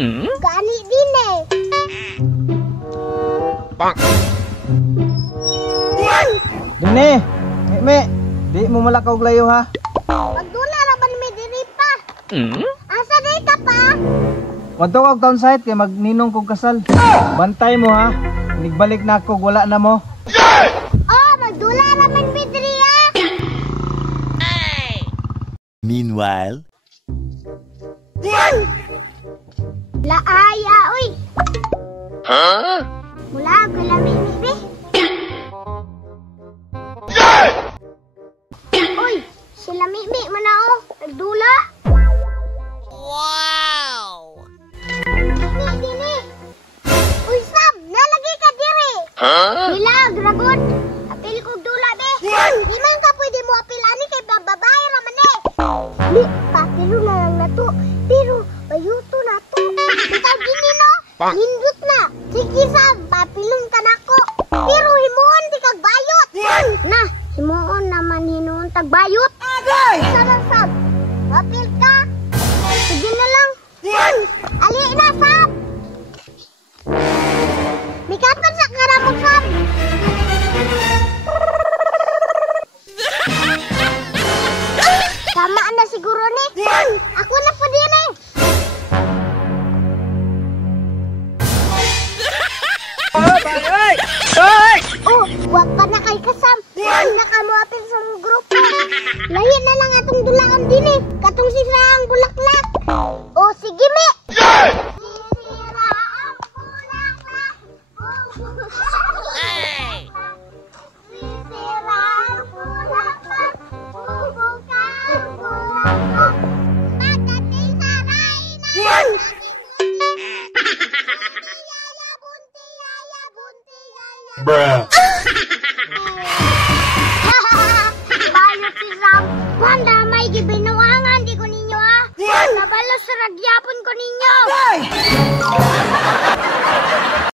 Gani din eh. Bang. Dini, me, di mo malakaw glayo ha. Magdula raman mi diri pa. Asa day ka pa? Wadto kag town site kay magninong kog kasal. Bantay mo ha. Nigbalik na ako wala na mo. Oh, magdula raman mi diri ah. Meanwhile, Laaya uy. Mula ko lami mi be. Uy, sila mi man na oh. Nagdula. wow! Dini. Uy, Sam, nalagi ka diri. Milag, ragon. Apil kong dula, be. Di man ka pwede mo apil ani kay bababae raman eh. Di, papilo na lang na to. Pero, bayuto na to. Bitaw gini no? Hindot na. Sige, Sam, papilon ka na ko. Pero himuon di kag bayot. Na, himuon naman hinuon tagbayot. Sarang, Sam. Apil ka. Sige na lang. Ali na, Sam. Mikapan sa karamog, Sam. Tama na siguro ni. Ako na po din eh. Oh, wag pa na kay kasam. Hindi ka mo apil sa grupo. Lahi na lang atong dulaon din eh. Katong sira ang bulaklak. Oh, sige mi. Sisira ang bulaklak. Sisira ang bulaklak. Bubukang bulaklak. Pagdating sa rainan. Bruh. Bayot si Sam. Wanda, may gibinawangan di ko ninyo ah. Nabalos sa ragyapon ko ninyo.